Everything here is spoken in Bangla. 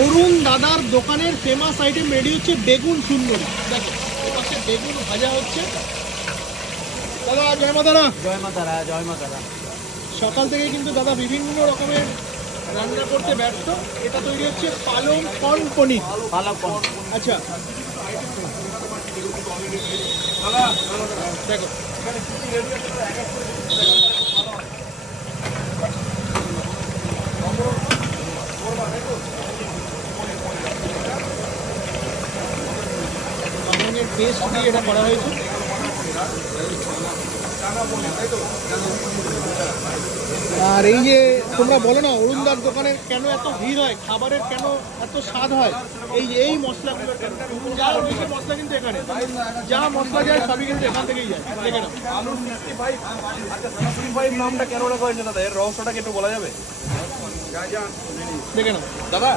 অরুণ দাদার দোকানের ফেমাস আইটেম রেডি হচ্ছে, বেগুন সুন্দরী। দেখো এপাশে বেগুন ভাজা হচ্ছে। দাদা জয় মা তারা। জয় মা তারা, জয় মা তারা। সকাল থেকে কিন্তু দাদা বিভিন্ন রকমের রান্না করতে ব্যস্ত। এটা তৈরি হচ্ছে পালং কর্ন পনির। পালক পনির। আচ্ছা দেখো পালংয়ের পেস্ট দিয়ে এটা করা হয়েছে। আর এই যে তোমরা বলো না অরুণদার দোকানের কেন এত ভিড় হয়, খাবারের কেন এত স্বাদ হয়, এই যে এই মশলাগুলো, যা বেশি মশলা কিন্তু এখানে, যা মশলা যায় সবই কিন্তু এখান থেকেই যায়। দেখে নাও আলু 65 নামটা কেন রাখা হয়েছে দাদা, এর রহস্যটা কি একটু বলা যাবে? দেখে নাও দাদা